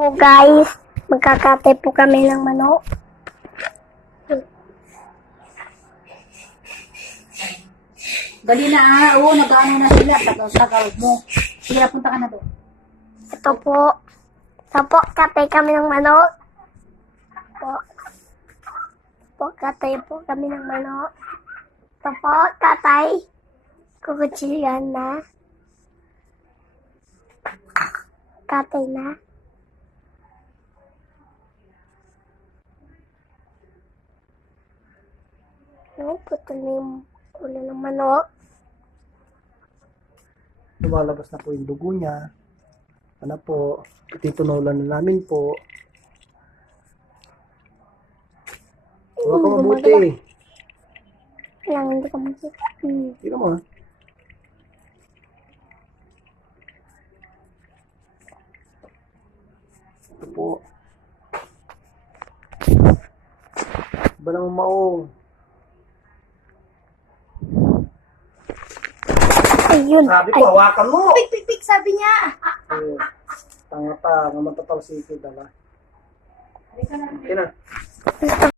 po guys, magkakatay po kami ng manok. Dali na ah. Oo, nag-ano na sila. Tagal-tagal mo. Sige, punta ka na doon. Ito po. Ito po, katay kami ng manok. Po. Po, katay po kami ng manok. Ito po, katay. Kukutsilian na. Katay na. Oh, puto na yung ulo ng manok. Lumalabas na po yung dugo niya. Ano po, titunulan na namin po. Huwag ka mabuti. Kailangan hindi ka makita. Hmm. Tingnan mo ah. Ito po. Ba naman maong? Ayun. Sabi ko, hawakan mo! Pik, pik, pik, sabi niya. Eh, tanga pa, naman total city dala. Halika na. Ito